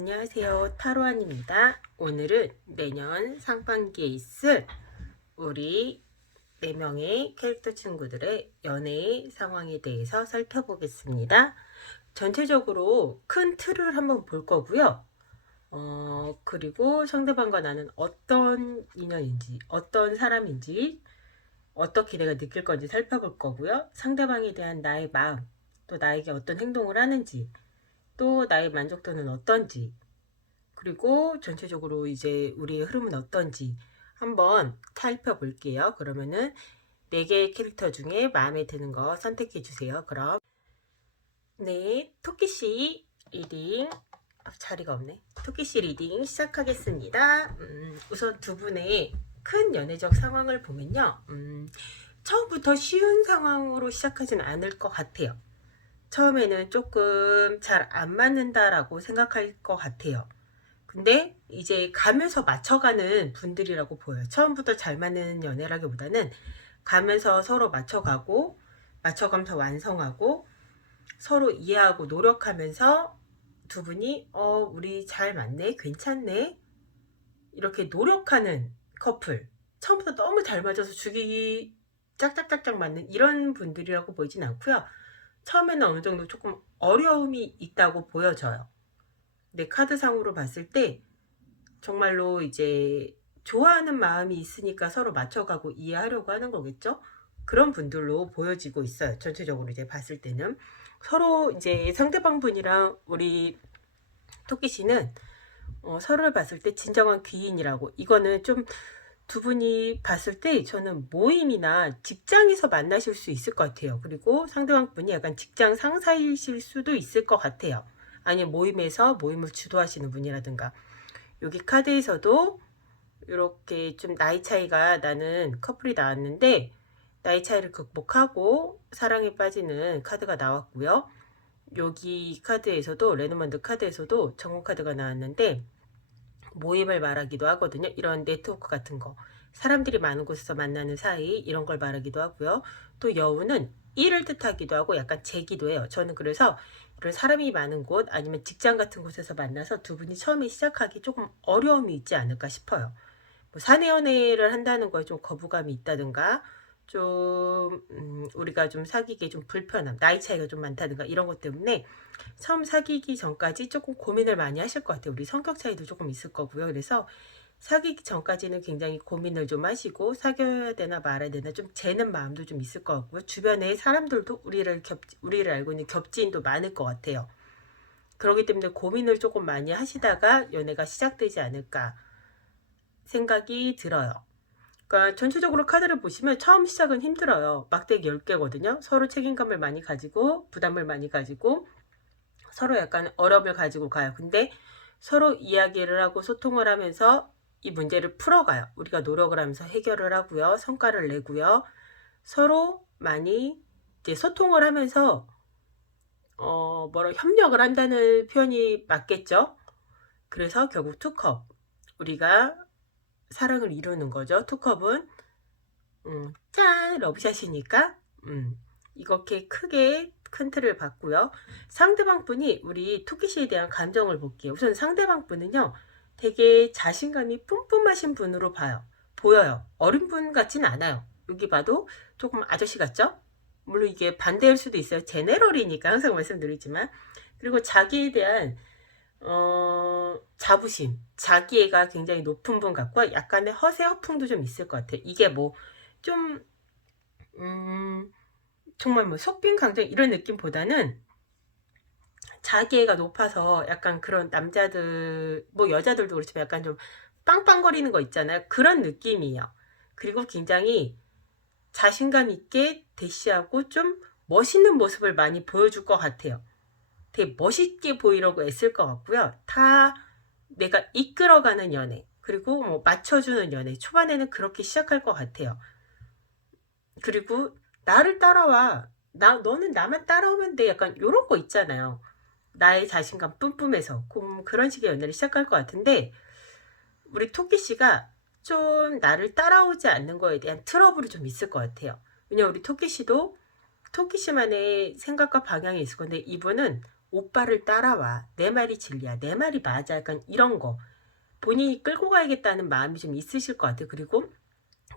안녕하세요. 타로안입니다. 오늘은 내년 상반기에 있을 우리 4명의 캐릭터 친구들의 연애 상황에 대해서 살펴보겠습니다. 전체적으로 큰 틀을 한번 볼 거고요. 그리고 상대방과 나는 어떤 인연인지, 어떤 사람인지, 어떻게 내가 느낄 건지 살펴볼 거고요. 상대방에 대한 나의 마음, 또 나에게 어떤 행동을 하는지, 또 나의 만족도는 어떤지, 그리고 전체적으로 이제 우리의 흐름은 어떤지 한번 살펴볼게요. 그러면은 4개의 캐릭터 중에 마음에 드는 거 선택해 주세요. 그럼 네, 토끼씨 리딩 자리가 없네. 토끼씨 리딩 시작하겠습니다. 우선 두 분의 큰 연애적 상황을 보면요. 처음부터 쉬운 상황으로 시작하진 않을 것 같아요. 처음에는 조금 잘 안 맞는다라고 생각할 것 같아요. 근데 이제 가면서 맞춰가는 분들이라고 보여요. 처음부터 잘 맞는 연애라기보다는 가면서 서로 맞춰가면서 완성하고 서로 이해하고 노력하면서 두 분이 우리 잘 맞네, 괜찮네, 이렇게 노력하는 커플. 처음부터 너무 잘 맞아서 죽이 짝짝짝짝 맞는 이런 분들이라고 보이진 않고요. 처음에는 어느 정도 조금 어려움이 있다고 보여져요. 근데 카드상으로 봤을 때 정말로 이제 좋아하는 마음이 있으니까 서로 맞춰가고 이해하려고 하는 거겠죠? 그런 분들로 보여지고 있어요. 전체적으로 이제 봤을 때는. 서로 이제 상대방 분이랑 우리 토끼 씨는 서로를 봤을 때 진정한 귀인이라고. 이거는 좀 두 분이 봤을 때 저는 모임이나 직장에서 만나실 수 있을 것 같아요. 그리고 상대방 분이 약간 직장 상사이실 수도 있을 것 같아요. 아니면 모임에서 모임을 주도하시는 분이라든가. 여기 카드에서도 이렇게 좀 나이 차이가 나는 커플이 나왔는데 나이 차이를 극복하고 사랑에 빠지는 카드가 나왔고요. 여기 카드에서도 레노먼드 카드에서도 정원 카드가 나왔는데 모임을 말하기도 하거든요. 이런 네트워크 같은 거. 사람들이 많은 곳에서 만나는 사이 이런 걸 말하기도 하고요. 또 여우는 일을 뜻하기도 하고 약간 재기도 해요. 저는 그래서 이런 사람이 많은 곳 아니면 직장 같은 곳에서 만나서 두 분이 처음에 시작하기 조금 어려움이 있지 않을까 싶어요. 뭐 사내 연애를 한다는 거에 좀 거부감이 있다든가 좀 우리가 좀 사귀기에 좀 불편함, 나이 차이가 좀 많다든가 이런 것 때문에 처음 사귀기 전까지 조금 고민을 많이 하실 것 같아요. 우리 성격 차이도 조금 있을 거고요. 그래서 사귀기 전까지는 굉장히 고민을 좀 하시고 사귀어야 되나 말아야 되나 좀 재는 마음도 좀 있을 것 같고요. 주변에 사람들도 우리를 알고 있는 겹지인도 많을 것 같아요. 그렇기 때문에 고민을 조금 많이 하시다가 연애가 시작되지 않을까 생각이 들어요. 그러니까 전체적으로 카드를 보시면 처음 시작은 힘들어요. 막대기 10개거든요. 서로 책임감을 많이 가지고 부담을 많이 가지고 서로 약간 어려움을 가지고 가요. 근데 서로 이야기를 하고 소통을 하면서 이 문제를 풀어가요. 우리가 노력을 하면서 해결을 하고요. 성과를 내고요. 서로 많이 이제 소통을 하면서 협력을 한다는 표현이 맞겠죠? 그래서 결국 투컵 우리가 사랑을 이루는 거죠. 투컵은 짠! 러브샷이니까 이렇게 크게 큰 틀을 봤고요. 상대방 분이 우리 토끼씨에 대한 감정을 볼게요. 우선 상대방 분은요. 되게 자신감이 뿜뿜하신 분으로 보여요. 어린 분 같진 않아요. 여기 봐도 조금 아저씨 같죠? 물론 이게 반대일 수도 있어요. 제네럴이니까 항상 말씀드리지만. 그리고 자기에 대한 자부심, 자기애가 굉장히 높은 분 같고 약간의 허세 허풍도 좀 있을 것 같아요. 이게 뭐 좀 정말 뭐 속빈 강정 이런 느낌보다는 자기애가 높아서 약간 그런 남자들 뭐 여자들도 그렇지만 약간 좀 빵빵거리는 거 있잖아요. 그런 느낌이에요. 그리고 굉장히 자신감 있게 대시하고 좀 멋있는 모습을 많이 보여줄 것 같아요. 되게 멋있게 보이려고 애쓸 것 같고요. 다 내가 이끌어가는 연애 그리고 뭐 맞춰주는 연애 초반에는 그렇게 시작할 것 같아요. 그리고 나를 따라와. 너는 나만 따라오면 돼. 약간 요런 거 있잖아요. 나의 자신감 뿜뿜해서 그런 식의 연애를 시작할 것 같은데 우리 토끼씨가 좀 나를 따라오지 않는 거에 대한 트러블이 좀 있을 것 같아요. 왜냐면 우리 토끼씨도 토끼씨만의 생각과 방향이 있을 건데 이분은 오빠를 따라와. 내 말이 진리야. 내 말이 맞아. 약간 이런 거. 본인이 끌고 가야겠다는 마음이 좀 있으실 것 같아요. 그리고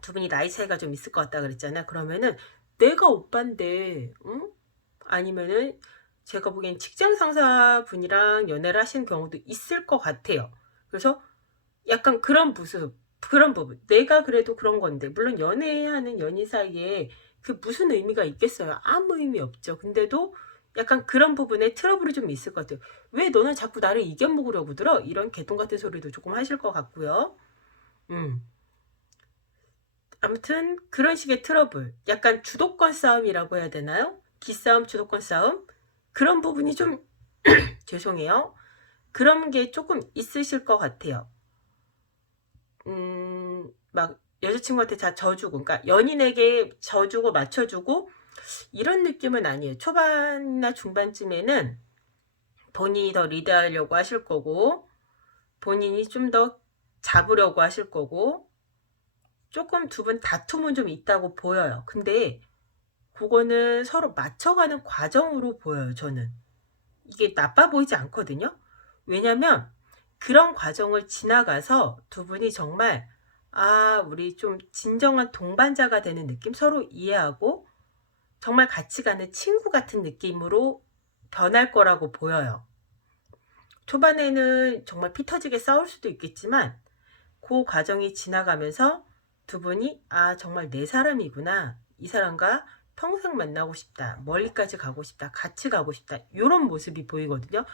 두 분이 나이 차이가 좀 있을 것 같다 그랬잖아요. 그러면은 내가 오빠인데, 응? 아니면은 제가 보기엔 직장 상사분이랑 연애를 하시는 경우도 있을 것 같아요. 그래서 약간 그런 모습, 그런 부분. 내가 그래도 그런 건데, 물론 연애하는 연인 사이에 그 무슨 의미가 있겠어요? 아무 의미 없죠. 근데도 약간 그런 부분에 트러블이 좀 있을 것 같아요. 왜 너는 자꾸 나를 이겨먹으려고 들어? 이런 개똥 같은 소리도 조금 하실 것 같고요. 음. 아무튼 그런 식의 트러블. 약간 주도권 싸움이라고 해야 되나요? 기싸움, 주도권 싸움? 그런 부분이 좀 죄송해요. 그런 게 조금 있으실 것 같아요. 막 여자친구한테 다 져주고, 그러니까 연인에게 져주고 맞춰주고 이런 느낌은 아니에요. 초반이나 중반쯤에는 본인이 더 리드하려고 하실 거고, 본인이 좀 더 잡으려고 하실 거고, 조금 두 분 다툼은 좀 있다고 보여요. 근데 그거는 서로 맞춰가는 과정으로 보여요, 저는. 이게 나빠 보이지 않거든요. 왜냐면 그런 과정을 지나가서 두 분이 정말 우리 좀 진정한 동반자가 되는 느낌, 서로 이해하고 정말 같이 가는 친구 같은 느낌으로 변할 거라고 보여요. 초반에는 정말 피 터지게 싸울 수도 있겠지만 그 과정이 지나가면서 두 분이 정말 내 사람이구나. 이 사람과 평생 만나고 싶다. 멀리까지 가고 싶다. 같이 가고 싶다. 이런 모습이 보이거든요.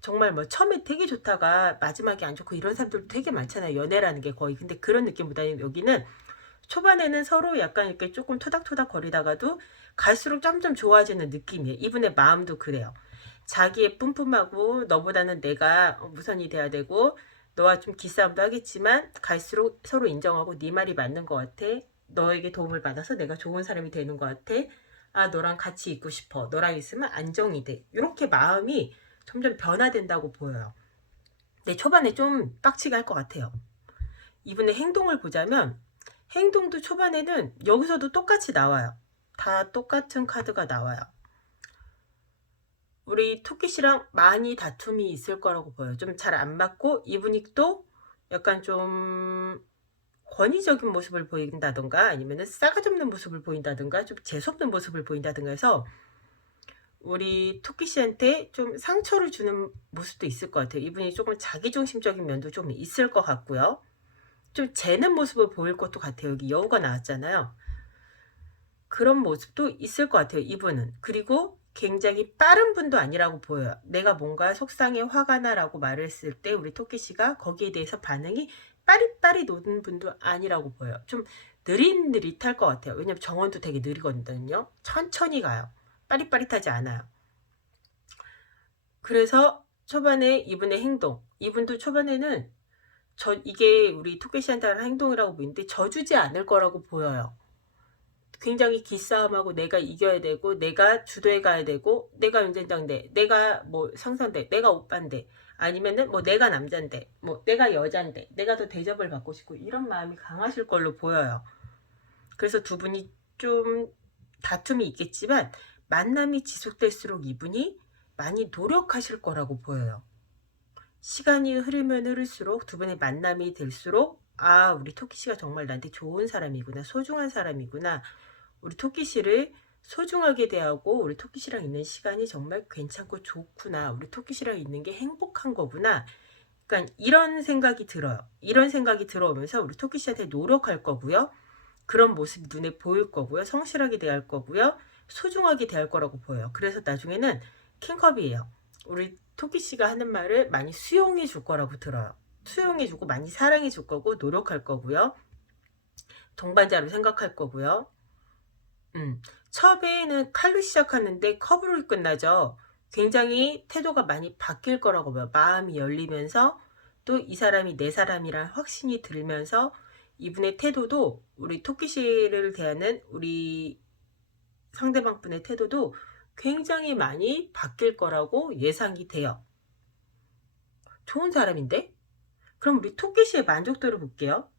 정말 뭐 처음에 되게 좋다가 마지막에 안 좋고 이런 사람들도 되게 많잖아요. 연애라는 게 거의. 근데 그런 느낌보다는 여기는 초반에는 서로 약간 이렇게 조금 토닥토닥 거리다가도 갈수록 점점 좋아지는 느낌이에요. 이분의 마음도 그래요. 자기의 뿜뿜하고 너보다는 내가 우선이 돼야 되고 너와 좀 기싸움도 하겠지만 갈수록 서로 인정하고 네 말이 맞는 것 같아. 너에게 도움을 받아서 내가 좋은 사람이 되는 것 같아. 너랑 같이 있고 싶어. 너랑 있으면 안정이 돼. 이렇게 마음이 점점 변화된다고 보여요. 근데 초반에 좀 빡치게 할 것 같아요. 이분의 행동을 보자면 행동도 초반에는 여기서도 똑같이 나와요. 다 똑같은 카드가 나와요. 우리 토끼씨랑 많이 다툼이 있을 거라고 보여요. 좀 잘 안 맞고 이분이 또 약간 좀 권위적인 모습을 보인다던가 아니면 싸가지 없는 모습을 보인다던가 좀 재수없는 모습을 보인다던가 해서 우리 토끼씨한테 좀 상처를 주는 모습도 있을 것 같아요. 이분이 조금 자기중심적인 면도 좀 있을 것 같고요. 좀 재는 모습을 보일 것도 같아요. 여기 여우가 나왔잖아요. 그런 모습도 있을 것 같아요. 이분은. 그리고 굉장히 빠른 분도 아니라고 보여요. 내가 뭔가 속상해 화가 나라고 말을 했을 때 우리 토끼씨가 거기에 대해서 반응이 빠릿빠릿 노는 분도 아니라고 보여요. 좀 느릿느릿할 것 같아요. 왜냐면 정원도 되게 느리거든요. 천천히 가요. 빠릿빠릿하지 않아요. 그래서 초반에 이분의 행동, 이분도 초반에는 이게 우리 토끼씨한테 하는 행동이라고 보이는데 져주지 않을 거라고 보여요. 굉장히 기싸움하고 내가 이겨야 되고 내가 주도해 가야 되고 내가 운전장인데 내가 뭐 상사인데 내가 오빠인데 아니면은 뭐 내가 남자인데 뭐 내가 여자인데 내가 더 대접을 받고 싶고 이런 마음이 강하실 걸로 보여요. 그래서 두 분이 좀 다툼이 있겠지만 만남이 지속될수록 이분이 많이 노력하실 거라고 보여요. 시간이 흐르면 흐를수록 두 분의 만남이 될수록 우리 토끼씨가 정말 나한테 좋은 사람이구나, 소중한 사람이구나. 우리 토끼씨를 소중하게 대하고 우리 토끼씨랑 있는 시간이 정말 괜찮고 좋구나. 우리 토끼씨랑 있는 게 행복한 거구나. 그러니까 이런 생각이 들어요. 이런 생각이 들어오면서 우리 토끼씨한테 노력할 거고요. 그런 모습이 눈에 보일 거고요. 성실하게 대할 거고요. 소중하게 대할 거라고 보여요. 그래서 나중에는 킹컵이에요. 우리 토끼씨가 하는 말을 많이 수용해 줄 거라고 들어요. 수용해 주고 많이 사랑해 줄 거고 노력할 거고요. 동반자로 생각할 거고요. 처음에는 칼로 시작하는데 컵으로 끝나죠. 굉장히 태도가 많이 바뀔 거라고 봐요. 마음이 열리면서 또 이 사람이 내 사람이란 확신이 들면서 이분의 태도도 우리 토끼씨를 대하는 우리 상대방 분의 태도도 굉장히 많이 바뀔 거라고 예상이 돼요. 좋은 사람인데? 그럼 우리 토끼씨의 만족도를 볼게요.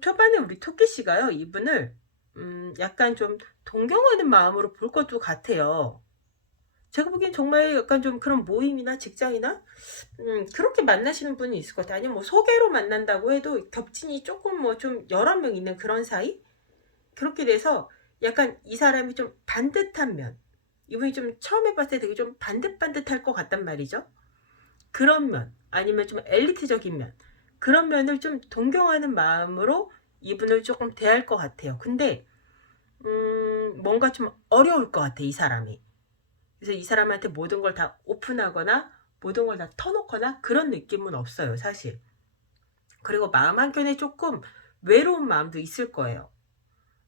초반에 우리 토끼씨가요, 이분을 약간 좀 동경하는 마음으로 볼 것도 같아요. 제가 보기엔 정말 약간 좀 그런 모임이나 직장이나 그렇게 만나시는 분이 있을 것 같아요. 아니면 뭐 소개로 만난다고 해도 겹친이 조금 뭐 좀 여러 명 있는 그런 사이? 그렇게 돼서 약간 이 사람이 좀 반듯한 면, 이분이 좀 처음에 봤을 때 되게 좀 반듯반듯할 것 같단 말이죠. 그런 면, 아니면 좀 엘리트적인 면, 그런 면을 좀 동경하는 마음으로 이분을 조금 대할 것 같아요. 근데 뭔가 좀 어려울 것 같아, 이 사람이. 그래서 이 사람한테 모든 걸 다 오픈하거나 모든 걸 다 터놓거나 그런 느낌은 없어요, 사실. 그리고 마음 한켠에 조금 외로운 마음도 있을 거예요.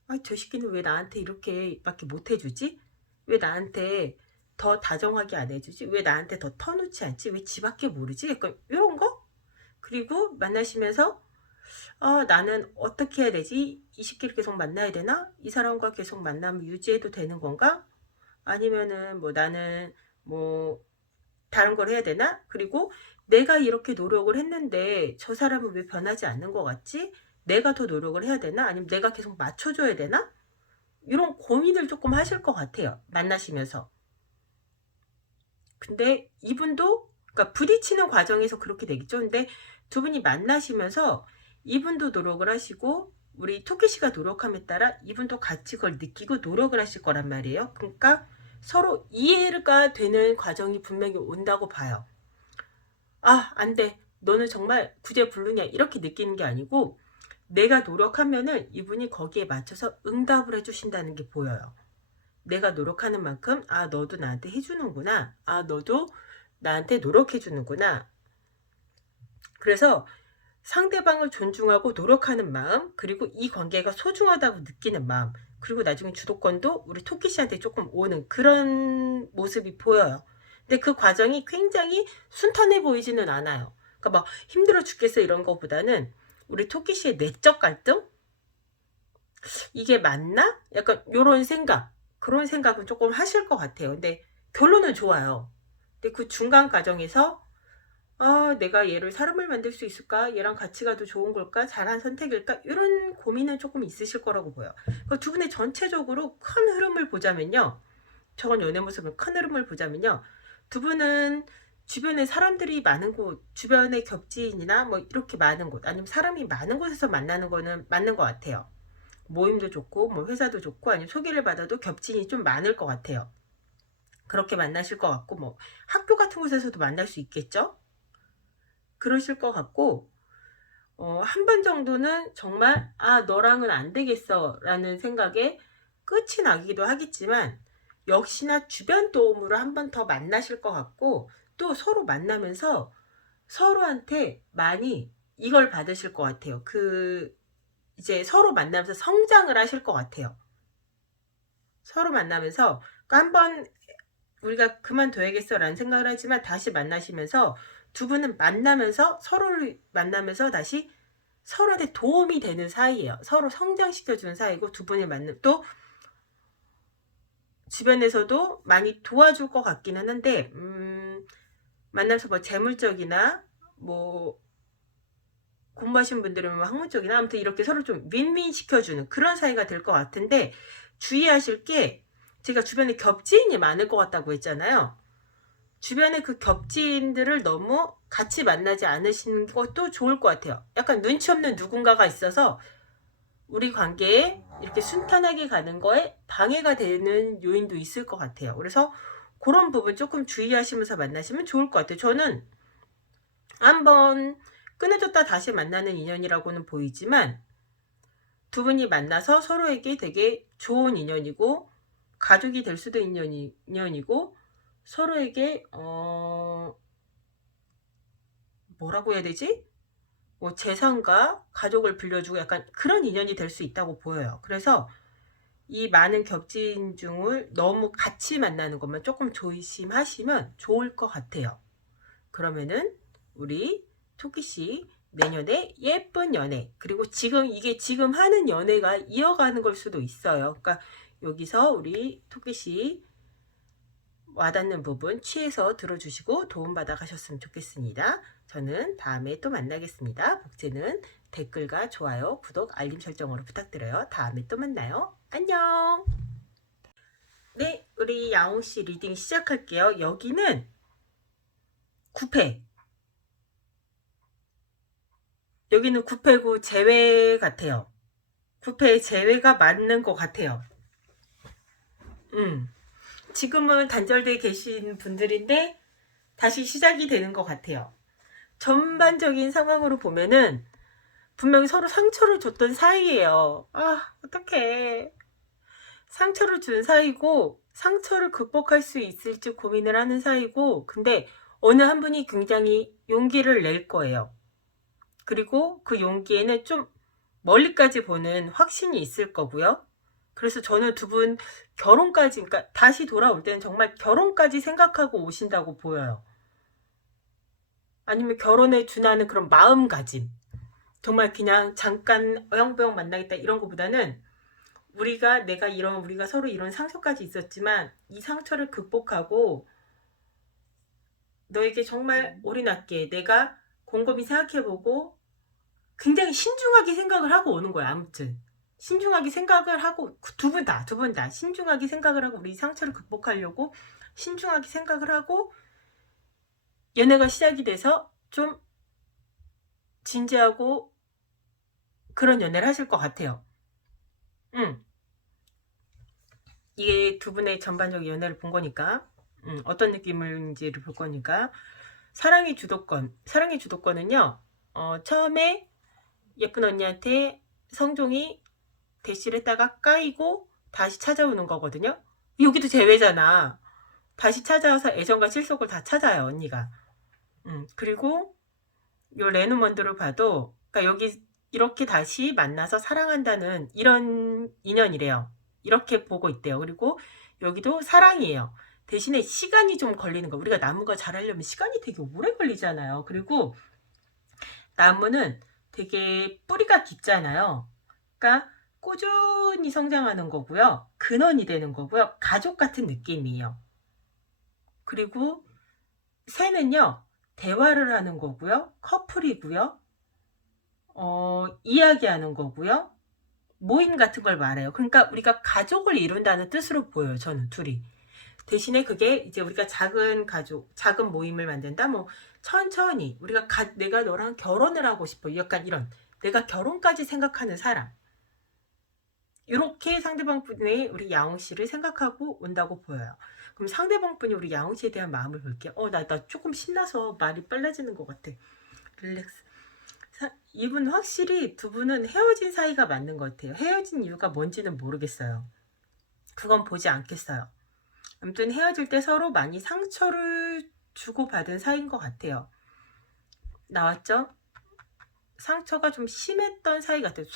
아, 저 새끼는 왜 나한테 이렇게밖에 못 해주지? 왜 나한테 더 다정하게 안 해주지? 왜 나한테 더 터놓지 않지? 왜 지밖에 모르지? 약간 이런 거? 그리고 만나시면서 나는 어떻게 해야 되지? 이 새끼를 계속 만나야 되나? 이 사람과 계속 만남을 유지해도 되는 건가? 아니면은 뭐 나는 뭐 다른 걸 해야 되나? 그리고 내가 이렇게 노력을 했는데 저 사람은 왜 변하지 않는 것 같지? 내가 더 노력을 해야 되나? 아니면 내가 계속 맞춰줘야 되나? 이런 고민을 조금 하실 것 같아요. 만나시면서. 근데 이분도 그러니까 부딪히는 과정에서 그렇게 되겠죠. 근데 두 분이 만나시면서 이분도 노력을 하시고 우리 토끼 씨가 노력함에 따라 이분도 같이 그걸 느끼고 노력을 하실 거란 말이에요. 그러니까 서로 이해가 되는 과정이 분명히 온다고 봐요. 아, 안 돼. 너는 정말 구제불능이야. 이렇게 느끼는 게 아니고 내가 노력하면은 이분이 거기에 맞춰서 응답을 해주신다는 게 보여요. 내가 노력하는 만큼 너도 나한테 해주는구나. 너도 나한테 노력해주는구나. 그래서 상대방을 존중하고 노력하는 마음, 그리고 이 관계가 소중하다고 느끼는 마음, 그리고 나중에 주도권도 우리 토끼 씨한테 조금 오는 그런 모습이 보여요. 근데 그 과정이 굉장히 순탄해 보이지는 않아요. 그러니까 막 힘들어 죽겠어 이런 거보다는 우리 토끼 씨의 내적 갈등? 이게 맞나? 약간 요런 생각, 그런 생각은 조금 하실 것 같아요. 근데 결론은 좋아요. 근데 그 중간 과정에서 내가 얘를 사람을 만들 수 있을까? 얘랑 같이 가도 좋은 걸까? 잘한 선택일까? 이런 고민은 조금 있으실 거라고 보여요. 두 분의 전체적으로 큰 흐름을 보자면요. 저건 연애 모습을 큰 흐름을 보자면요. 두 분은 주변에 사람들이 많은 곳, 주변에 겹지인이나 뭐 이렇게 많은 곳, 아니면 사람이 많은 곳에서 만나는 거는 맞는 것 같아요. 모임도 좋고 뭐 회사도 좋고 아니면 소개를 받아도 겹친이 좀 많을 것 같아요. 그렇게 만나실 것 같고 뭐 학교 같은 곳에서도 만날 수 있겠죠? 그러실 것 같고 한 번 정도는 정말 너랑은 안 되겠어 라는 생각에 끝이 나기도 하겠지만 역시나 주변 도움으로 한 번 더 만나실 것 같고 또 서로 만나면서 서로한테 많이 이걸 받으실 것 같아요. 이제 서로 만나면서 성장을 하실 것 같아요. 서로 만나면서 한번 우리가 그만둬야겠어 라는 생각을 하지만 다시 만나시면서 두 분은 만나면서 서로를 만나면서 다시 서로한테 도움이 되는 사이예요. 서로 성장시켜주는 사이고 두 분이 만나면 또 주변에서도 많이 도와줄 것 같기는 한데 만나면서 뭐 재물적이나 뭐 공부하신 분들은 뭐 학문적이나 아무튼 이렇게 서로 좀 윈윈 시켜주는 그런 사이가 될 것 같은데 주의하실 게 제가 주변에 겹지인이 많을 것 같다고 했잖아요. 주변에 그 겹지인들을 너무 같이 만나지 않으시는 것도 좋을 것 같아요. 약간 눈치 없는 누군가가 있어서 우리 관계에 이렇게 순탄하게 가는 거에 방해가 되는 요인도 있을 것 같아요. 그래서 그런 부분 조금 주의하시면서 만나시면 좋을 것 같아요. 저는 한번 끊어졌다 다시 만나는 인연이라고는 보이지만 두 분이 만나서 서로에게 되게 좋은 인연이고 가족이 될 수도 있는 인연이고 서로에게 뭐라고 해야 되지? 뭐 재산과 가족을 빌려주고 약간 그런 인연이 될 수 있다고 보여요. 그래서 이 많은 겹친 중을 너무 같이 만나는 것만 조금 조심하시면 좋을 것 같아요. 그러면은 우리 토끼씨 내년에 예쁜 연애 그리고 이게 지금 하는 연애가 이어가는 걸 수도 있어요. 그러니까 여기서 우리 토끼씨 와닿는 부분 취해서 들어주시고 도움받아 가셨으면 좋겠습니다. 저는 다음에 또 만나겠습니다. 복제는 댓글과 좋아요, 구독, 알림 설정으로 부탁드려요. 다음에 또 만나요. 안녕. 네, 우리 야옹씨 리딩 시작할게요. 여기는 9패. 여기는 9패고 재회 같아요. 9패 재회가 맞는 것 같아요. 지금은 단절돼 계신 분들인데 다시 시작이 되는 것 같아요. 전반적인 상황으로 보면은 분명히 서로 상처를 줬던 사이예요. 아, 어떡해. 상처를 준 사이고 상처를 극복할 수 있을지 고민을 하는 사이고, 근데 어느 한 분이 굉장히 용기를 낼 거예요. 그리고 그 용기에는 좀 멀리까지 보는 확신이 있을 거고요. 그래서 저는 두 분 결혼까지, 그러니까 다시 돌아올 때는 정말 결혼까지 생각하고 오신다고 보여요. 아니면 결혼에 준하는 그런 마음가짐. 정말 그냥 잠깐 어영부영 만나겠다 이런 것보다는 우리가 서로 이런 상처까지 있었지만 이 상처를 극복하고 너에게 정말 올인할게. 내가 곰곰이 생각해보고 굉장히 신중하게 생각을 하고 오는 거야. 아무튼 신중하게 생각을 하고, 두 분 다 신중하게 생각을 하고 우리 상처를 극복하려고 신중하게 생각을 하고 연애가 시작이 돼서 좀 진지하고 그런 연애를 하실 것 같아요. 이게 두 분의 전반적인 연애를 본 거니까, 어떤 느낌인지를 볼 거니까. 사랑의 주도권은요, 처음에 예쁜 언니한테 성종이 대시를 했다가 까이고 다시 찾아오는 거거든요. 여기도 재회잖아. 다시 찾아와서 애정과 실속을 다 찾아요, 언니가. 그리고 요 레누먼드로 봐도, 그러니까 여기 이렇게 다시 만나서 사랑한다는 이런 인연이래요. 이렇게 보고 있대요. 그리고 여기도 사랑이에요. 대신에 시간이 좀 걸리는 거. 우리가 나무가 자라려면 시간이 되게 오래 걸리잖아요. 그리고 나무는 되게 뿌리가 깊잖아요. 그러니까 꾸준히 성장하는 거고요. 근원이 되는 거고요. 가족 같은 느낌이에요. 그리고 새는요, 대화를 하는 거고요. 커플이고요. 이야기하는 거고요. 모임 같은 걸 말해요. 그러니까 우리가 가족을 이룬다는 뜻으로 보여요. 저는 둘이. 대신에 그게 이제 우리가 작은 가족, 작은 모임을 만든다. 뭐 천천히 내가 너랑 결혼을 하고 싶어. 약간 이런, 내가 결혼까지 생각하는 사람. 이렇게 상대방 분이 우리 야옹 씨를 생각하고 온다고 보여요. 그럼 상대방 분이 우리 야옹 씨에 대한 마음을 볼게요. 나 조금 신나서 말이 빨라지는 것 같아. 릴렉스. 이분 확실히 두 분은 헤어진 사이가 맞는 것 같아요. 헤어진 이유가 뭔지는 모르겠어요. 그건 보지 않겠어요. 아무튼 헤어질 때 서로 많이 상처를 주고받은 사이인 것 같아요. 나왔죠? 상처가 좀 심했던 사이 같아요.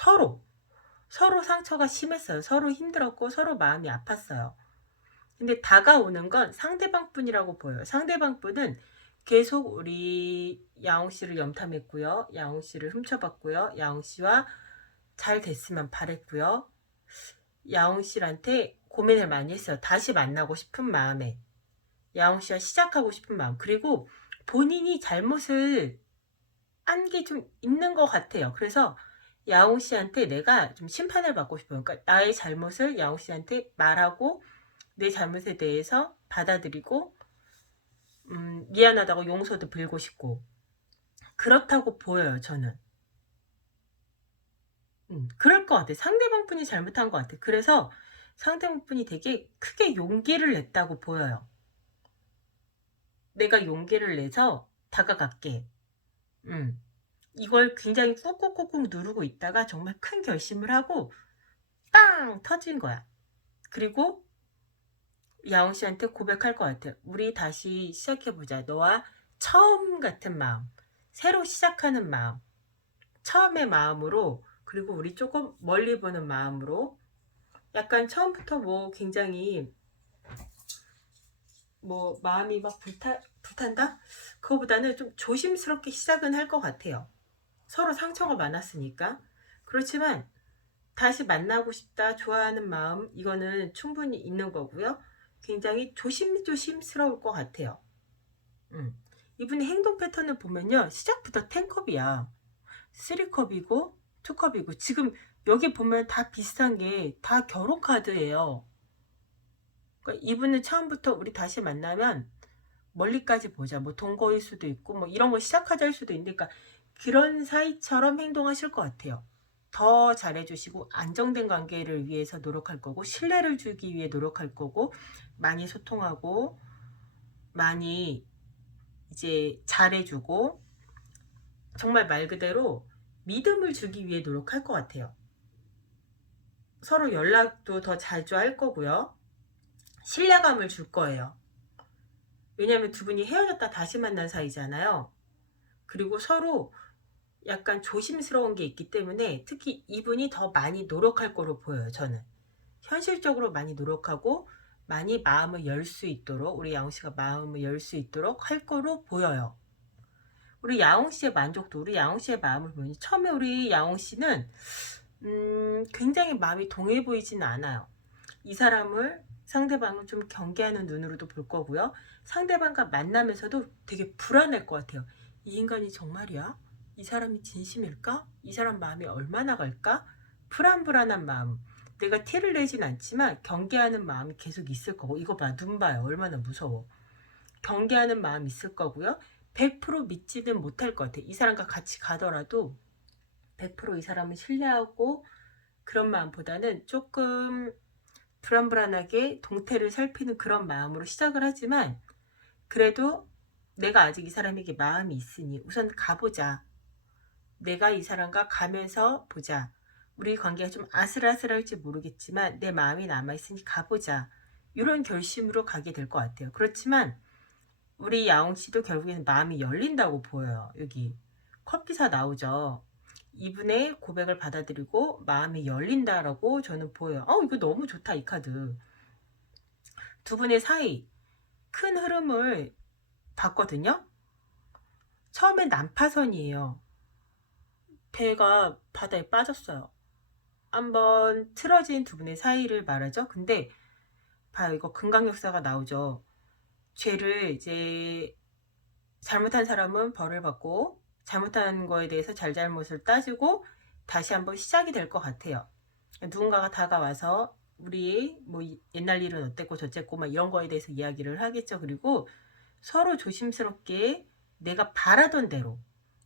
서로 상처가 심했어요. 서로 힘들었고 서로 마음이 아팠어요. 근데 다가오는 건 상대방 분이라고 보여요. 상대방 분은 계속 우리 야옹 씨를 염탐했고요. 야옹 씨를 훔쳐봤고요. 야옹 씨와 잘 됐으면 바랬고요. 야옹 씨한테 고민을 많이 했어요. 다시 만나고 싶은 마음에. 야옹 씨와 시작하고 싶은 마음. 그리고 본인이 잘못을 한 게 좀 있는 것 같아요. 그래서 야옹 씨한테 내가 좀 심판을 받고 싶어요. 그러니까 나의 잘못을 야옹 씨한테 말하고 내 잘못에 대해서 받아들이고 미안하다고 용서도 빌고 싶고 그렇다고 보여요. 저는. 그럴 것 같아. 상대방 분이 잘못한 것 같아. 그래서 상대방 분이 되게 크게 용기를 냈다고 보여요. 내가 용기를 내서 다가갈게. 이걸 굉장히 꾹꾹꾹꾹 누르고 있다가 정말 큰 결심을 하고 빵 터진 거야. 그리고 야옹 씨한테 고백할 것 같아요. 우리 다시 시작해보자. 너와 처음 같은 마음, 새로 시작하는 마음, 처음의 마음으로, 그리고 우리 조금 멀리 보는 마음으로, 약간 처음부터 뭐 굉장히 뭐 마음이 막 불탄다? 그거보다는 좀 조심스럽게 시작은 할 것 같아요. 서로 상처가 많았으니까. 그렇지만 다시 만나고 싶다, 좋아하는 마음, 이거는 충분히 있는 거고요. 굉장히 조심스러울 것 같아요. 이분의 행동 패턴을 보면요, 시작부터 10컵이야. 3컵이고 2컵이고 지금 여기 보면 다 비슷한 게 다 결혼 카드예요. 그러니까 이분은 처음부터 우리 다시 만나면 멀리까지 보자, 뭐 동거일 수도 있고 뭐 이런 거 시작하자 할 수도 있는데, 그러니까 그런 사이처럼 행동하실 것 같아요. 더 잘해주시고 안정된 관계를 위해서 노력할 거고, 신뢰를 주기 위해 노력할 거고, 많이 소통하고 많이 이제 잘해주고, 정말 말 그대로 믿음을 주기 위해 노력할 것 같아요. 서로 연락도 더 자주 할 거고요. 신뢰감을 줄 거예요. 왜냐하면 두 분이 헤어졌다 다시 만난 사이잖아요. 그리고 서로 약간 조심스러운 게 있기 때문에 특히 이분이 더 많이 노력할 거로 보여요. 저는 현실적으로 많이 노력하고 많이 마음을 열 수 있도록, 우리 야옹씨가 마음을 열 수 있도록 할 거로 보여요. 우리 야옹씨의 만족도, 우리 야옹씨의 마음을 보니 처음에 우리 야옹씨는 굉장히 마음이 동해 보이지는 않아요. 이 사람을, 상대방을 좀 경계하는 눈으로도 볼 거고요. 상대방과 만나면서도 되게 불안할 것 같아요. 이 인간이 정말이야? 이 사람이 진심일까? 이 사람 마음이 얼마나 갈까? 불안한 마음. 내가 티를 내진 않지만 경계하는 마음이 계속 있을 거고, 이거 봐, 눈 봐요. 얼마나 무서워. 경계하는 마음이 있을 거고요. 100% 믿지는 못할 것 같아. 이 사람과 같이 가더라도 100% 이 사람을 신뢰하고 그런 마음보다는 조금 불안하게 동태를 살피는 그런 마음으로 시작을 하지만, 그래도 내가 아직 이 사람에게 마음이 있으니 우선 가보자. 내가 이 사람과 가면서 보자. 우리 관계가 좀 아슬아슬할지 모르겠지만 내 마음이 남아있으니 가보자. 이런 결심으로 가게 될 것 같아요. 그렇지만 우리 야옹씨도 결국에는 마음이 열린다고 보여요. 여기 커피사 나오죠. 이분의 고백을 받아들이고 마음이 열린다라고 저는 보여요. 이거 너무 좋다, 이 카드. 두 분의 사이 큰 흐름을 봤거든요. 처음엔 난파선이에요. 배가 바다에 빠졌어요. 한번 틀어진 두 분의 사이를 말하죠. 근데 봐요, 이거 금강역사가 나오죠. 죄를 이제 잘못한 사람은 벌을 받고 잘못한 거에 대해서 잘잘못을 따지고 다시 한번 시작이 될 것 같아요. 누군가가 다가와서 우리 뭐 옛날 일은 어땠고 저쨌고 막 이런 거에 대해서 이야기를 하겠죠. 그리고 서로 조심스럽게 내가 바라던 대로,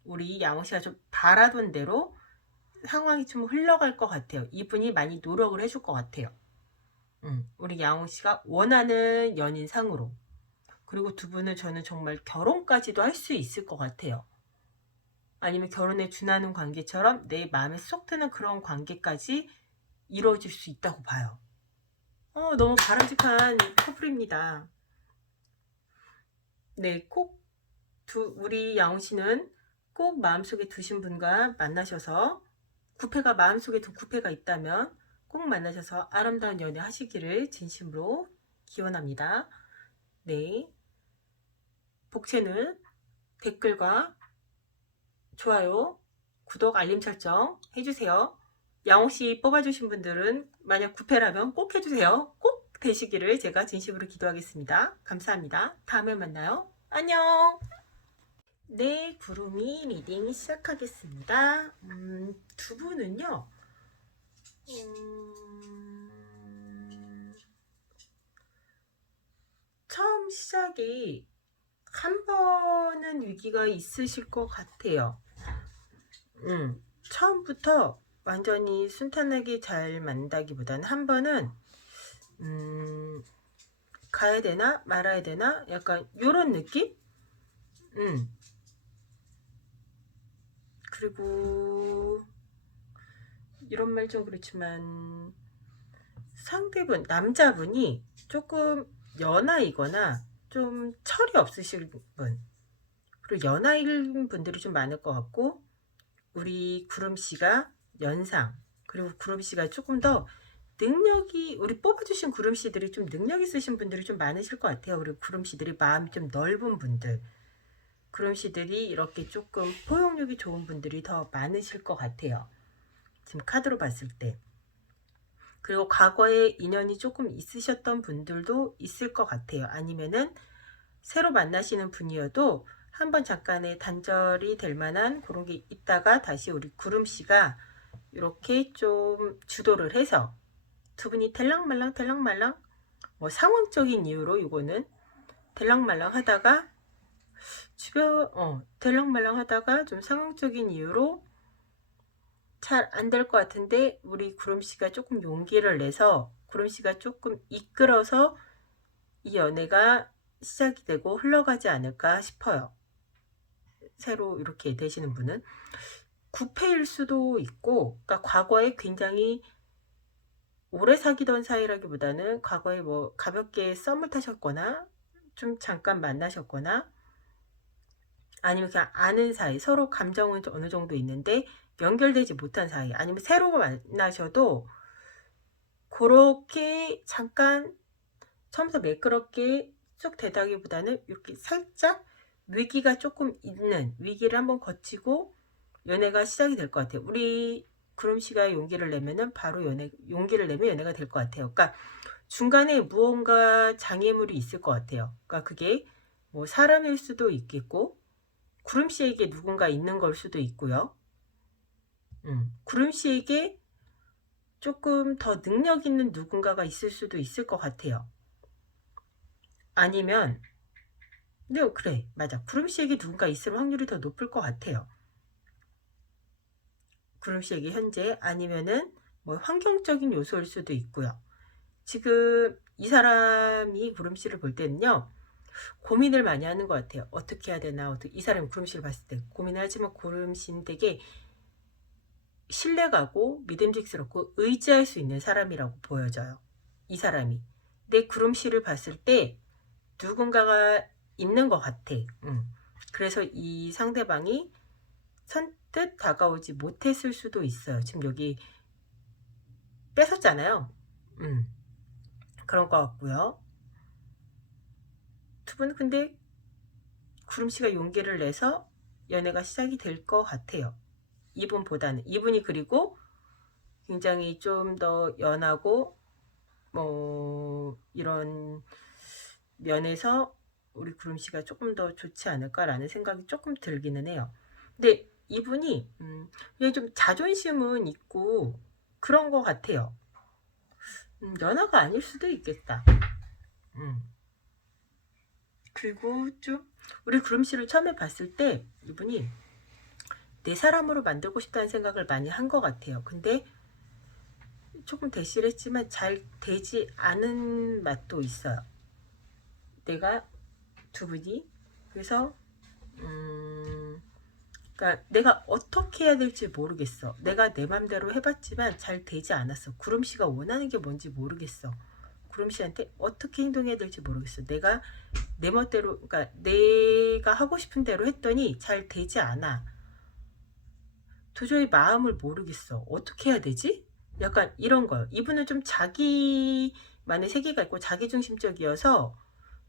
우리 양호씨가 좀 바라던 대로 상황이 좀 흘러갈 것 같아요. 이분이 많이 노력을 해줄 것 같아요. 우리 양호씨가 원하는 연인상으로. 그리고 두 분은 저는 정말 결혼까지도 할 수 있을 것 같아요. 아니면 결혼에 준하는 관계처럼 내 마음에 쏙 드는 그런 관계까지 이루어질 수 있다고 봐요. 너무 바람직한 커플입니다. 네, 우리 야옹씨는 꼭 마음속에 두신 분과 만나셔서, 구패가 마음속에 둔 구패가 있다면 꼭 만나셔서 아름다운 연애 하시기를 진심으로 기원합니다. 네, 복채는 댓글과 좋아요, 구독, 알림 설정 해주세요. 양호씨 뽑아주신 분들은 만약 구패라면 꼭 해주세요. 꼭 되시기를 제가 진심으로 기도하겠습니다. 감사합니다. 다음에 만나요. 안녕. 네, 구름이 리딩 시작하겠습니다. 두 분은요, 처음 시작이 한 번은 위기가 있으실 것 같아요. 처음부터 완전히 순탄하게 잘 만다기보다는 한 번은 가야 되나 말아야 되나 약간 요런 느낌? 그리고 이런 말 좀 그렇지만 상대분, 남자분이 조금 연하이거나 좀 철이 없으신 분, 그리고 연하인 분들이 좀 많을 것 같고, 우리 구름씨가 연상, 그리고 구름씨가 조금 더 능력이, 우리 뽑아주신 구름씨들이 좀 능력 있으신 분들이 좀 많으실 것 같아요. 그리고 구름씨들이 마음이 좀 넓은 분들, 구름씨들이 이렇게 조금 포용력이 좋은 분들이 더 많으실 것 같아요. 지금 카드로 봤을 때. 그리고 과거에 인연이 조금 있으셨던 분들도 있을 것 같아요. 아니면은 새로 만나시는 분이어도 한번 잠깐의 단절이 될 만한 그런 게 있다가 다시 우리 구름씨가 이렇게 좀 주도를 해서 두 분이 텔랑말랑 뭐 상황적인 이유로 이거는 들락말락 하다가 들락말락 하다가 좀 상황적인 이유로 잘 안 될 것 같은데 우리 구름씨가 조금 용기를 내서 구름씨가 조금 이끌어서 이 연애가 시작이 되고 흘러가지 않을까 싶어요. 새로 이렇게 되시는 분은 구패일 수도 있고, 그러니까 과거에 굉장히 오래 사귀던 사이라기보다는 과거에 뭐 가볍게 썸을 타셨거나 좀 잠깐 만나셨거나 아니면 그냥 아는 사이, 서로 감정은 어느 정도 있는데 연결되지 못한 사이, 아니면 새로 만나셔도 그렇게 잠깐 처음부터 매끄럽게 쭉 되다기보다는 이렇게 살짝 위기가 조금 있는, 위기를 한번 거치고 연애가 시작이 될 것 같아요. 우리 구름씨가 용기를 내면은 바로 용기를 내면 연애가 될 것 같아요. 그러니까 중간에 무언가 장애물이 있을 것 같아요. 그러니까 그게 뭐 사람일 수도 있겠고 구름씨에게 누군가 있는 걸 수도 있고요. 구름씨에게 조금 더 능력 있는 누군가가 있을 수도 있을 것 같아요. 아니면 네, 그래, 맞아. 구름씨에게 누군가 있을 확률이 더 높을 것 같아요. 구름씨에게 현재, 아니면은 뭐 환경적인 요소일 수도 있고요. 지금 이 사람이 구름씨를 볼 때는요, 고민을 많이 하는 것 같아요. 어떻게 해야 되나, 이 사람이 구름씨를 봤을 때 고민을 하지만 구름씨는 되게 신뢰가고 믿음직스럽고 의지할 수 있는 사람이라고 보여져요. 이 사람이. 내 구름씨를 봤을 때 누군가가 있는 것 같아. 그래서 이 상대방이 선뜻 다가오지 못했을 수도 있어요. 지금 여기 뺏었잖아요. 그런 것 같고요. 두 분은 근데 구름씨가 용기를 내서 연애가 시작이 될 것 같아요. 이분보다는. 이분이 그리고 굉장히 좀 더 연하고 뭐 이런 면에서 우리 구름씨가 조금 더 좋지 않을까라는 생각이 조금 들기는 해요. 근데 이분이 그냥 좀 자존심은 있고 그런 것 같아요. 연하가 아닐 수도 있겠다. 그리고 좀 우리 구름씨를 처음에 봤을 때 이분이 내 사람으로 만들고 싶다는 생각을 많이 한 것 같아요. 근데 조금 대시를 했지만 잘 되지 않은 맛도 있어요. 내가 두 분이. 그래서 그러니까 내가 어떻게 해야 될지 모르겠어. 내가 내 맘대로 해봤지만 잘 되지 않았어. 구름씨가 원하는 게 뭔지 모르겠어. 구름씨한테 어떻게 행동해야 될지 모르겠어. 내가 내 멋대로, 그러니까 내가 하고 싶은 대로 했더니 잘 되지 않아. 도저히 마음을 모르겠어. 어떻게 해야 되지? 약간 이런 거요. 이분은 좀 자기만의 세계가 있고 자기중심적이어서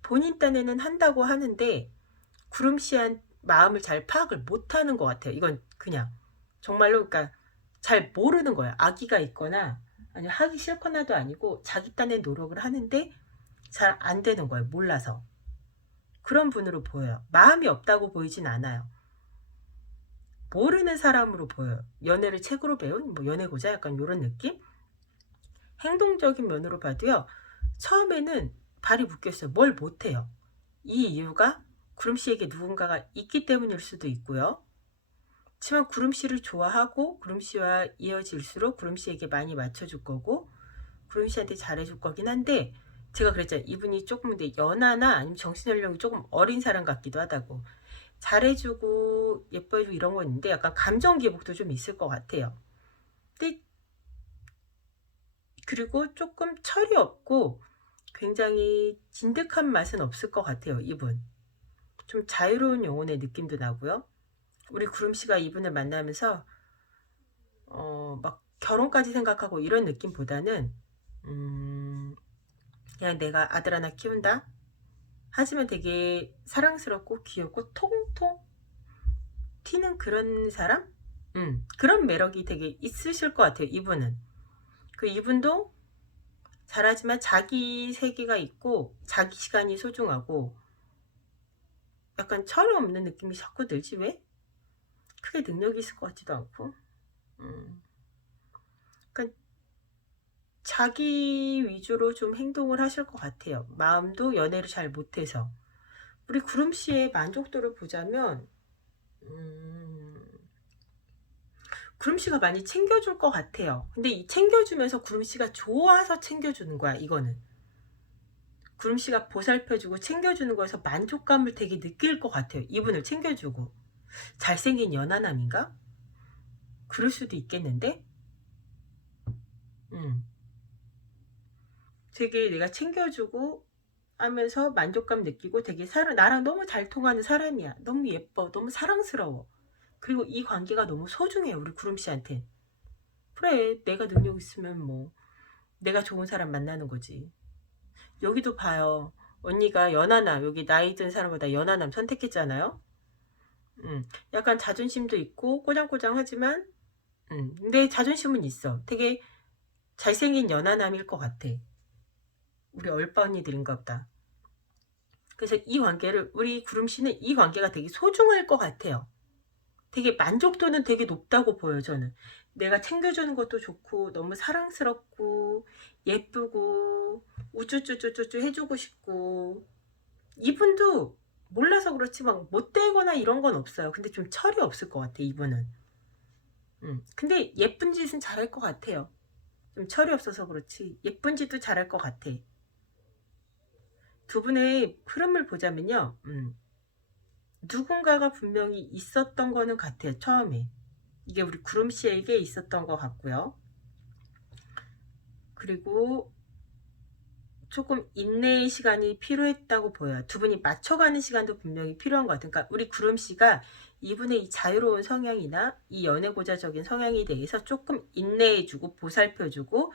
본인 딴에는 한다고 하는데 구름씨한 마음을 잘 파악을 못하는 것 같아요. 이건 그냥 정말로 그러니까 잘 모르는 거예요. 악의가 있거나 아니면 하기 싫거나도 아니고 자기 딴에 노력을 하는데 잘 안 되는 거예요. 몰라서. 그런 분으로 보여요. 마음이 없다고 보이진 않아요. 모르는 사람으로 보여요. 연애를 책으로 배운 뭐 연애고자 약간 이런 느낌? 행동적인 면으로 봐도요. 처음에는 발이 묶였어요. 뭘 못해요. 이 이유가 구름씨에게 누군가가 있기 때문일 수도 있고요. 하지만 구름씨를 좋아하고 구름씨와 이어질수록 구름씨에게 많이 맞춰줄 거고 구름씨한테 잘해줄 거긴 한데 제가 그랬잖아요. 이분이 조금 근데 연하나 아니면 정신연령이 조금 어린 사람 같기도 하다고. 잘해주고 예뻐해주고 이런 건 있는데 약간 감정 기복도 좀 있을 것 같아요. 근데 그리고 조금 철이 없고 굉장히 진득한 맛은 없을 것 같아요. 이분. 좀 자유로운 영혼의 느낌도 나고요. 우리 구름씨가 이분을 만나면서 막 결혼까지 생각하고 이런 느낌보다는 그냥 내가 아들 하나 키운다. 하지만 되게 사랑스럽고 귀엽고 통통 튀는 그런 사람? 그런 매력이 되게 있으실 것 같아요. 이분은. 이분도 잘하지만 자기 세계가 있고 자기 시간이 소중하고 약간 철이 없는 느낌이 자꾸 들지 왜? 크게 능력이 있을 것 같지도 않고. 그러니까 자기 위주로 좀 행동을 하실 것 같아요. 마음도 연애를 잘 못해서. 우리 구름씨의 만족도를 보자면 구름씨가 많이 챙겨줄 것 같아요. 근데 이 챙겨주면서 구름씨가 좋아서 챙겨주는 거야. 이거는 구름씨가 보살펴주고 챙겨주는 거에서 만족감을 되게 느낄 것 같아요. 이분을 챙겨주고. 잘생긴 연하남인가? 그럴 수도 있겠는데 되게 내가 챙겨주고 하면서 만족감 느끼고 되게 나랑 너무 잘 통하는 사람이야. 너무 예뻐. 너무 사랑스러워. 그리고 이 관계가 너무 소중해. 우리 구름씨한테. 그래, 내가 능력 있으면 뭐 내가 좋은 사람 만나는 거지. 여기도 봐요. 언니가 연하남, 여기 나이 든 사람보다 연하남 선택했잖아요. 약간 자존심도 있고 꼬장꼬장하지만 근데 자존심은 있어. 되게 잘생긴 연하남일 것 같아. 우리 얼빠 언니들인가 보다. 그래서 이 관계를 우리 구름씨는 이 관계가 되게 소중할 것 같아요. 되게 만족도는 되게 높다고 보여요. 저는 내가 챙겨주는 것도 좋고 너무 사랑스럽고 예쁘고 우쭈쭈쭈쭈쭈 해주고 싶고 이분도 몰라서 그렇지 막 못되거나 이런 건 없어요. 근데 좀 철이 없을 것 같아 이분은. 근데 예쁜 짓은 잘할 것 같아요. 좀 철이 없어서 그렇지 예쁜 짓도 잘할 것 같아. 두 분의 흐름을 보자면요. 누군가가 분명히 있었던 거는 같아요. 처음에. 이게 우리 구름씨에게 있었던 것 같고요. 그리고 조금 인내의 시간이 필요했다고 보여요. 두 분이 맞춰가는 시간도 분명히 필요한 것 같아요. 그러니까 우리 구름씨가 이분의 이 자유로운 성향이나 이 연애고자적인 성향에 대해서 조금 인내해주고 보살펴주고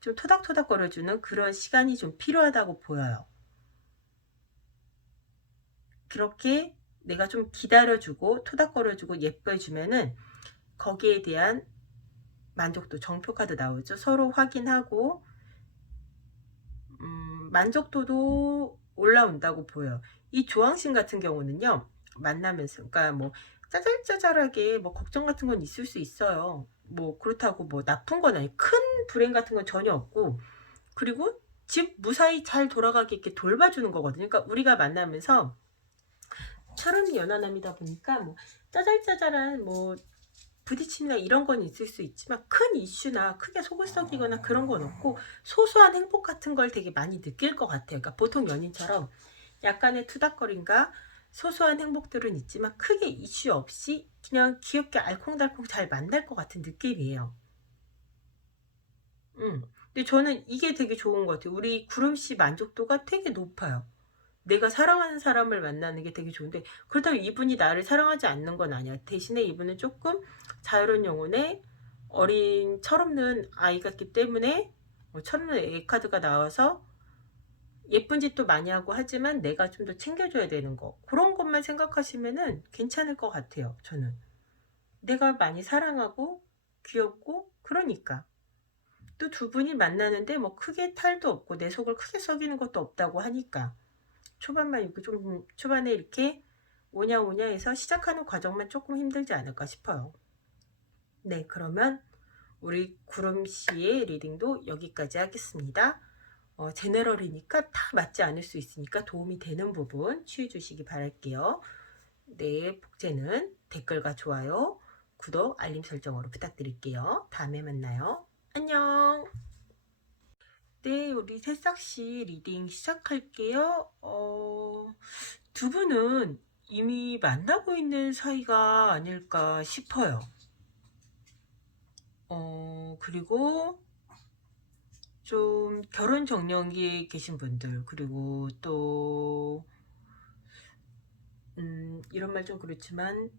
좀 토닥토닥거려주는 그런 시간이 좀 필요하다고 보여요. 그렇게 내가 좀 기다려주고 토닥거려주고 예뻐해주면은 거기에 대한 만족도 정표카드 나오죠. 서로 확인하고 만족도도 올라온다고 보여요. 이 조항신 같은 경우는요. 만나면서 그러니까 뭐 짜잘짜잘하게 뭐 걱정 같은 건 있을 수 있어요. 뭐 그렇다고 뭐 나쁜 건 아니에요. 큰 불행 같은 건 전혀 없고 그리고 집 무사히 잘 돌아가게 이렇게 돌봐주는 거거든요. 그러니까 우리가 만나면서 철은 연하남이다 보니까 뭐 짜잘짜잘한 뭐 부딪힘이나 이런 건 있을 수 있지만 큰 이슈나 크게 속을 썩이거나 그런 건 없고 소소한 행복 같은 걸 되게 많이 느낄 것 같아요. 그러니까 보통 연인처럼 약간의 투닥거림과 소소한 행복들은 있지만 크게 이슈 없이 그냥 귀엽게 알콩달콩 잘 만날 것 같은 느낌이에요. 근데 저는 이게 되게 좋은 것 같아요. 우리 구름씨 만족도가 되게 높아요. 내가 사랑하는 사람을 만나는 게 되게 좋은데 그렇다고 이분이 나를 사랑하지 않는 건 아니야. 대신에 이분은 조금 자유로운 영혼의 어린 철없는 아이 같기 때문에 철없는 애 카드가 나와서 예쁜 짓도 많이 하고 하지만 내가 좀 더 챙겨줘야 되는 거 그런 것만 생각하시면은 괜찮을 것 같아요. 저는 내가 많이 사랑하고 귀엽고 그러니까 또 두 분이 만나는데 뭐 크게 탈도 없고 내 속을 크게 썩이는 것도 없다고 하니까 초반만 이렇게 좀 초반에 이렇게 오냐오냐 해서 시작하는 과정만 조금 힘들지 않을까 싶어요. 네, 그러면 우리 구름씨의 리딩도 여기까지 하겠습니다. 제너럴이니까 다 맞지 않을 수 있으니까 도움이 되는 부분 취해 주시기 바랄게요. 네, 복제는 댓글과 좋아요, 구독, 알림 설정으로 부탁드릴게요. 다음에 만나요. 안녕. 네, 우리 새싹씨 리딩 시작할게요. 두 분은 이미 만나고 있는 사이가 아닐까 싶어요. 그리고 좀 결혼 정년기에 계신 분들, 그리고 또, 이런 말 좀 그렇지만,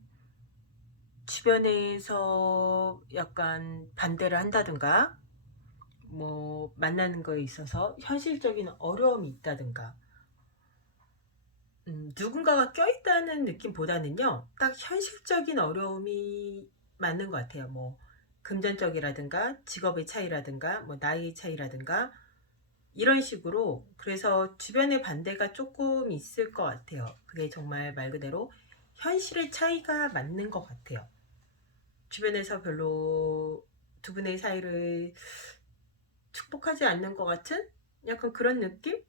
주변에서 약간 반대를 한다든가, 뭐, 만나는 거에 있어서 현실적인 어려움이 있다든가, 누군가가 껴있다는 느낌보다는요, 딱 현실적인 어려움이 맞는 것 같아요. 뭐, 금전적이라든가, 직업의 차이라든가, 뭐, 나이의 차이라든가, 이런 식으로. 그래서 주변의 반대가 조금 있을 것 같아요. 그게 정말 말 그대로 현실의 차이가 맞는 것 같아요. 주변에서 별로 두 분의 사이를 축복하지 않는 것 같은 약간 그런 느낌?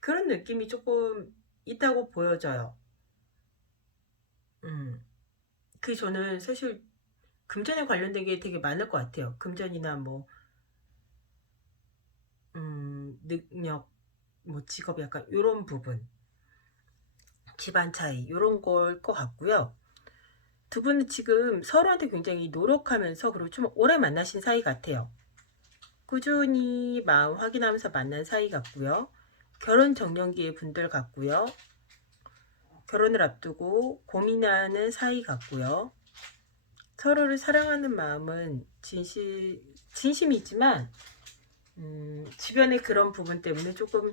그런 느낌이 조금 있다고 보여져요. 그 저는 사실 금전에 관련된 게 되게 많을 것 같아요. 금전이나 뭐 능력, 뭐 직업 약간 요런 부분, 집안 차이 요런 걸 것 같고요. 두 분은 지금 서로한테 굉장히 노력하면서 그리고 좀 오래 만나신 사이 같아요. 꾸준히 마음 확인하면서 만난 사이 같고요. 결혼 정년기의 분들 같고요. 결혼을 앞두고 고민하는 사이 같고요. 서로를 사랑하는 마음은 진심이지만 주변의 그런 부분 때문에 조금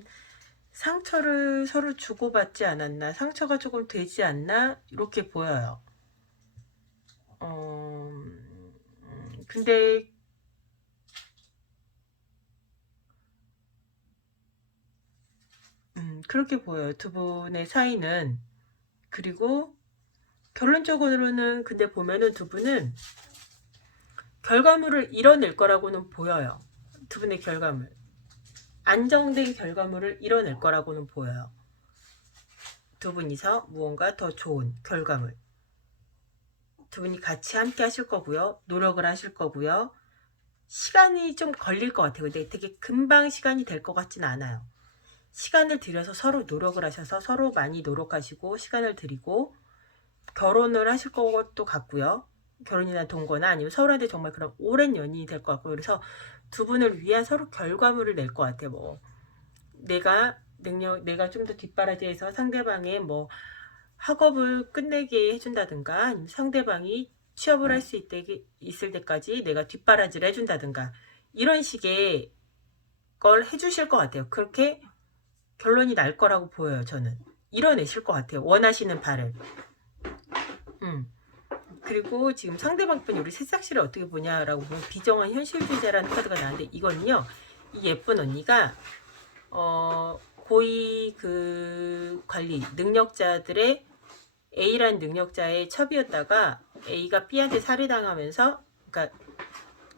상처를 서로 주고받지 않았나, 상처가 조금 되지 않나 이렇게 보여요. 근데 그렇게 보여요. 두 분의 사이는. 그리고 결론적으로는 근데 보면은 두 분은 결과물을 이뤄낼 거라고는 보여요. 두 분의 결과물. 안정된 결과물을 이뤄낼 거라고는 보여요. 두 분이서 무언가 더 좋은 결과물. 두 분이 같이 함께 하실 거고요. 노력을 하실 거고요. 시간이 좀 걸릴 것 같아요. 근데 되게 금방 시간이 될 것 같지는 않아요. 시간을 들여서 서로 노력을 하셔서 서로 많이 노력하시고 시간을 들이고 결혼을 하실 것도 같고요. 결혼이나 동거나 아니면 서로한테 정말 그런 오랜 연인이 될 것 같고 그래서 두 분을 위한 서로 결과물을 낼 것 같아요. 뭐 내가 좀 더 뒷바라지해서 상대방의 뭐 학업을 끝내게 해준다든가 아니면 상대방이 취업을 할 수 있을 때까지 내가 뒷바라지를 해준다든가 이런 식의 걸 해주실 것 같아요. 그렇게 결론이 날 거라고 보여요. 저는 이뤄내실 것 같아요. 원하시는 바를. 그리고 지금 상대방 분이 우리 새싹씨를 어떻게 보냐라고 보면 비정한 현실주의자라는 카드가 나왔는데 이거는요. 이 예쁜 언니가 고위 그 관리 능력자들의 A라는 능력자의 첩이었다가 A가 B한테 살해당하면서 그러니까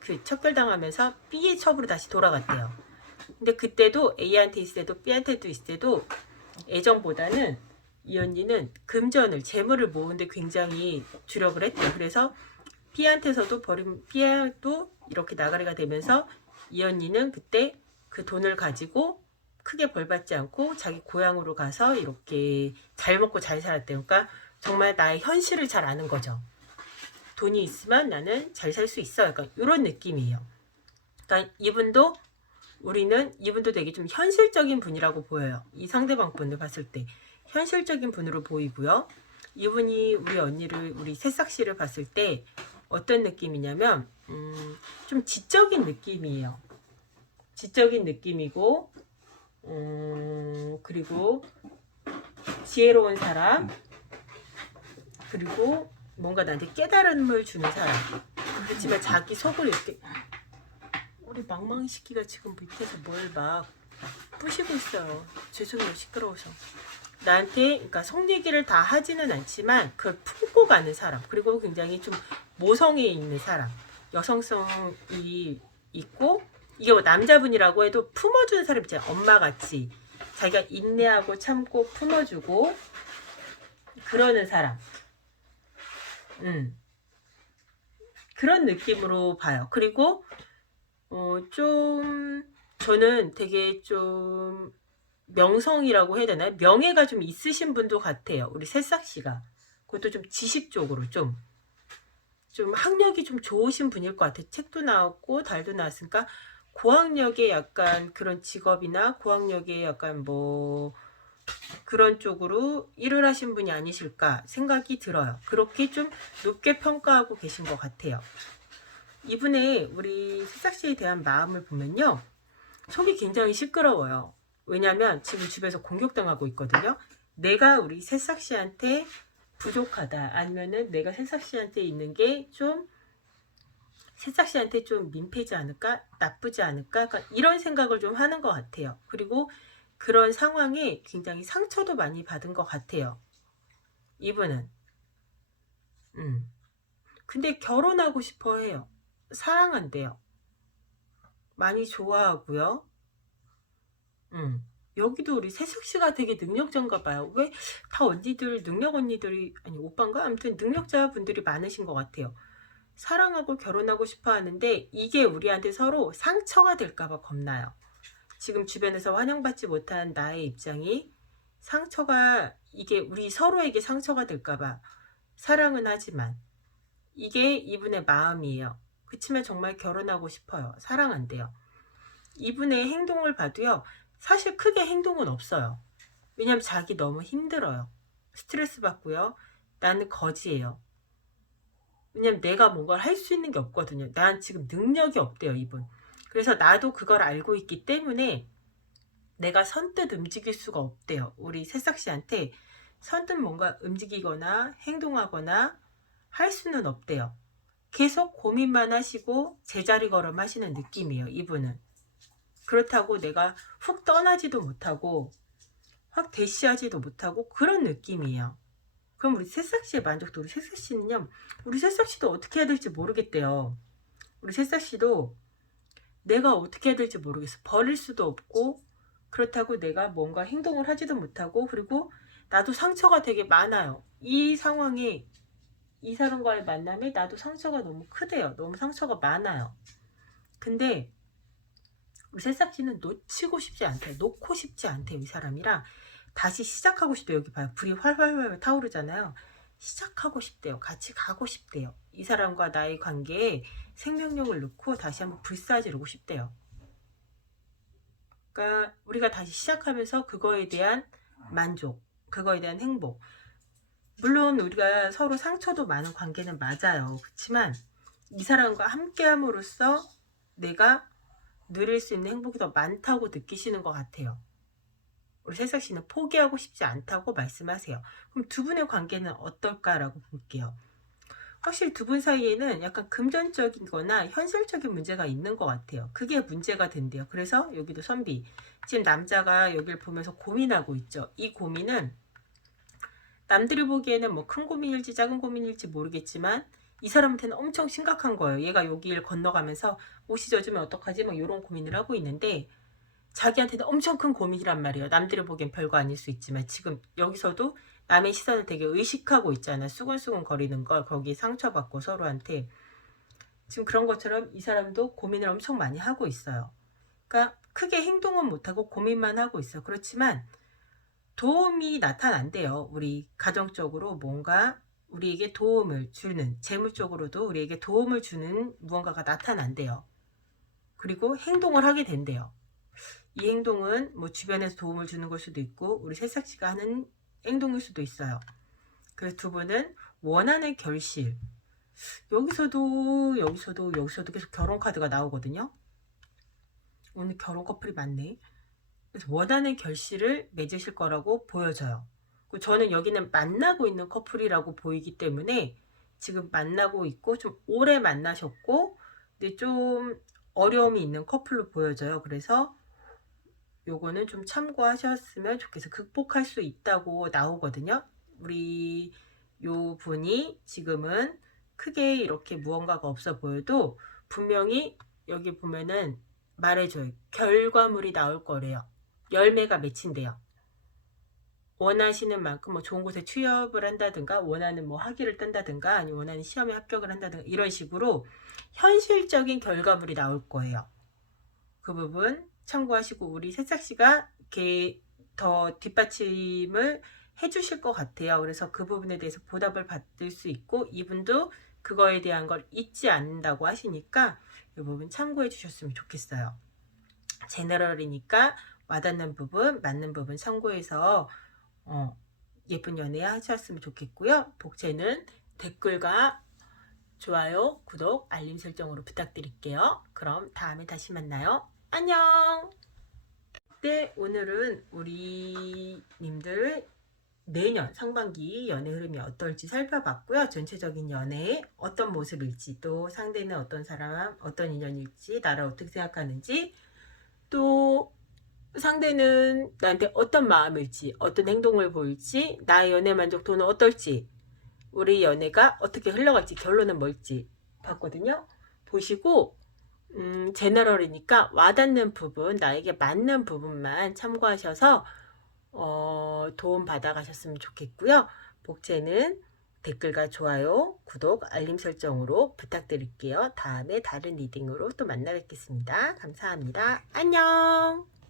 그 척결당하면서 B의 첩으로 다시 돌아갔대요. 근데 그때도 A한테 있을 때도 B한테도 있을 때도 애정보다는 이 언니는 금전을 재물을 모으는데 굉장히 주력을 했대요. 그래서 B한테서도 B도 이렇게 나가리가 되면서 이 언니는 그때 그 돈을 가지고 크게 벌받지 않고 자기 고향으로 가서 이렇게 잘 먹고 잘 살았대요. 그러니까 정말 나의 현실을 잘 아는 거죠. 돈이 있으면 나는 잘 살 수 있어. 약간 이런 느낌이에요. 그러니까 이분도 되게 좀 현실적인 분이라고 보여요. 이 상대방 분을 봤을 때 현실적인 분으로 보이고요. 이분이 우리 새싹씨를 봤을 때 어떤 느낌이냐면 좀 지적인 느낌이에요. 지적인 느낌이고 그리고 지혜로운 사람 그리고 뭔가 나한테 깨달음을 주는 사람. 그렇지만 자기 속을 이렇게 우리 망망이새끼가 지금 밑에서 뭘 막 부시고 있어요. 죄송해요. 시끄러워서. 나한테 그러니까 속 얘기를 다 하지는 않지만 그걸 품고 가는 사람. 그리고 굉장히 좀 모성에 있는 사람. 여성성이 있고 이게 뭐 남자분이라고 해도 품어주는 사람 있잖아요. 엄마같이. 자기가 인내하고 참고 품어주고 그러는 사람. 그런 느낌으로 봐요. 그리고 좀 저는 되게 좀 명성이라고 해야 되나요? 명예가 좀 있으신 분도 같아요. 우리 새싹씨가. 그것도 좀 지식적으로 좀 학력이 좀 좋으신 분일 것 같아요. 책도 나왔고 달도 나왔으니까 고학력의 약간 그런 직업이나 고학력의 약간 뭐 그런 쪽으로 일을 하신 분이 아니실까 생각이 들어요. 그렇게 좀 높게 평가하고 계신 것 같아요. 이분의 우리 새싹씨에 대한 마음을 보면요. 속이 굉장히 시끄러워요. 왜냐면 지금 집에서 공격당하고 있거든요. 내가 우리 새싹씨한테 부족하다. 아니면은 내가 새싹씨한테 있는 게 좀 새싹씨한테 좀 민폐지 않을까? 나쁘지 않을까? 그러니까 이런 생각을 좀 하는 것 같아요. 그리고 그런 상황에 굉장히 상처도 많이 받은 것 같아요. 이분은. 근데 결혼하고 싶어 해요. 사랑한대요. 많이 좋아하고요. 여기도 우리 새숙씨가 되게 능력자인가 봐요. 왜 다 언니들, 능력 언니들이, 아니 오빠인가? 아무튼 능력자분들이 많으신 것 같아요. 사랑하고 결혼하고 싶어 하는데 이게 우리한테 서로 상처가 될까봐 겁나요. 지금 주변에서 환영받지 못한 나의 입장이 상처가, 이게 우리 서로에게 상처가 될까봐 사랑은 하지만 이게 이분의 마음이에요. 그치만 정말 결혼하고 싶어요. 사랑한대요. 이분의 행동을 봐도요, 사실 크게 행동은 없어요. 왜냐면 자기 너무 힘들어요. 스트레스 받고요. 나는 거지예요. 왜냐면 내가 뭔가를 할 수 있는 게 없거든요. 난 지금 능력이 없대요, 이분. 그래서 나도 그걸 알고 있기 때문에 내가 선뜻 움직일 수가 없대요. 우리 새싹씨한테 선뜻 뭔가 움직이거나 행동하거나 할 수는 없대요. 계속 고민만 하시고 제자리 걸음 하시는 느낌이에요, 이분은. 그렇다고 내가 훅 떠나지도 못하고 확 대시하지도 못하고 그런 느낌이에요. 그럼 우리 새싹씨의 만족도, 우리 새싹씨는요, 우리 새싹씨도 어떻게 해야 될지 모르겠대요. 우리 새싹씨도 내가 어떻게 해야 될지 모르겠어. 버릴 수도 없고, 그렇다고 내가 뭔가 행동을 하지도 못하고, 그리고 나도 상처가 되게 많아요. 이 상황에, 이 사람과의 만남에 나도 상처가 너무 크대요. 너무 상처가 많아요. 근데 우리 새싹씨는 놓치고 싶지 않대요. 놓고 싶지 않대요. 이 사람이랑 다시 시작하고 싶대요. 여기 봐요. 불이 활활활 타오르잖아요. 시작하고 싶대요. 같이 가고 싶대요. 이 사람과 나의 관계에 생명력을 넣고 다시 한번 불사지르고 싶대요. 그러니까 우리가 다시 시작하면서 그거에 대한 만족, 그거에 대한 행복. 물론 우리가 서로 상처도 많은 관계는 맞아요. 그렇지만 이 사람과 함께함으로써 내가 누릴 수 있는 행복이 더 많다고 느끼시는 것 같아요. 우리 새싹씨는 포기하고 싶지 않다고 말씀하세요. 그럼 두 분의 관계는 어떨까라고 볼게요. 확실히 두 분 사이에는 약간 금전적인 거나 현실적인 문제가 있는 것 같아요. 그게 문제가 된대요. 그래서 여기도 선비. 지금 남자가 여기를 보면서 고민하고 있죠. 이 고민은 남들이 보기에는 뭐 큰 고민일지 작은 고민일지 모르겠지만 이 사람한테는 엄청 심각한 거예요. 얘가 여기를 건너가면서 옷이 젖으면 어떡하지? 뭐 이런 고민을 하고 있는데 자기한테는 엄청 큰 고민이란 말이에요. 남들이 보기엔 별거 아닐 수 있지만 지금 여기서도 남의 시선을 되게 의식하고 있잖아. 수근수근 거리는 걸, 거기 상처받고 서로한테. 지금 그런 것처럼 이 사람도 고민을 엄청 많이 하고 있어요. 그러니까 크게 행동은 못하고 고민만 하고 있어요. 그렇지만 도움이 나타난대요. 우리 가정적으로 뭔가 우리에게 도움을 주는, 재물적으로도 우리에게 도움을 주는 무언가가 나타난대요. 그리고 행동을 하게 된대요. 이 행동은 뭐 주변에서 도움을 주는 걸 수도 있고 우리 새싹씨가 하는 행동일 수도 있어요. 그래서 두 분은 원하는 결실, 여기서도 계속 결혼 카드가 나오거든요. 오늘 결혼 커플이 많네. 그래서 원하는 결실을 맺으실 거라고 보여져요. 저는 여기는 만나고 있는 커플이라고 보이기 때문에 지금 만나고 있고 좀 오래 만나셨고 근데 좀 어려움이 있는 커플로 보여져요. 그래서 요거는 좀 참고하셨으면 좋겠어요. 극복할 수 있다고 나오거든요. 우리 요 분이 지금은 크게 이렇게 무언가가 없어 보여도 분명히 여기 보면은 말해줘요. 결과물이 나올 거래요. 열매가 맺힌대요. 원하시는 만큼 뭐 좋은 곳에 취업을 한다든가 원하는 뭐 학위를 딴다든가 아니면 원하는 시험에 합격을 한다든가 이런 식으로 현실적인 결과물이 나올 거예요. 그 부분 참고하시고 우리 새싹씨가 이렇게 더 뒷받침을 해주실 것 같아요. 그래서 그 부분에 대해서 보답을 받을 수 있고 이분도 그거에 대한 걸 잊지 않는다고 하시니까 이 부분 참고해 주셨으면 좋겠어요. 제너럴이니까 와닿는 부분, 맞는 부분 참고해서 예쁜 연애 하셨으면 좋겠고요. 복채는 댓글과 좋아요, 구독, 알림 설정으로 부탁드릴게요. 그럼 다음에 다시 만나요. 안녕. 네, 오늘은 우리 님들 내년 상반기 연애 흐름이 어떨지 살펴봤고요. 전체적인 연애의 어떤 모습일지, 또 상대는 어떤 사람, 어떤 인연일지, 나를 어떻게 생각하는지, 또 상대는 나한테 어떤 마음일지, 어떤 행동을 보일지, 나의 연애 만족도는 어떨지, 우리 연애가 어떻게 흘러갈지, 결론은 뭘지 봤거든요. 보시고 제너럴이니까 와닿는 부분, 나에게 맞는 부분만 참고하셔서 도움 받아 가셨으면 좋겠고요. 복제는 댓글과 좋아요, 구독, 알림 설정으로 부탁드릴게요. 다음에 다른 리딩으로 또 만나 뵙겠습니다. 감사합니다. 안녕!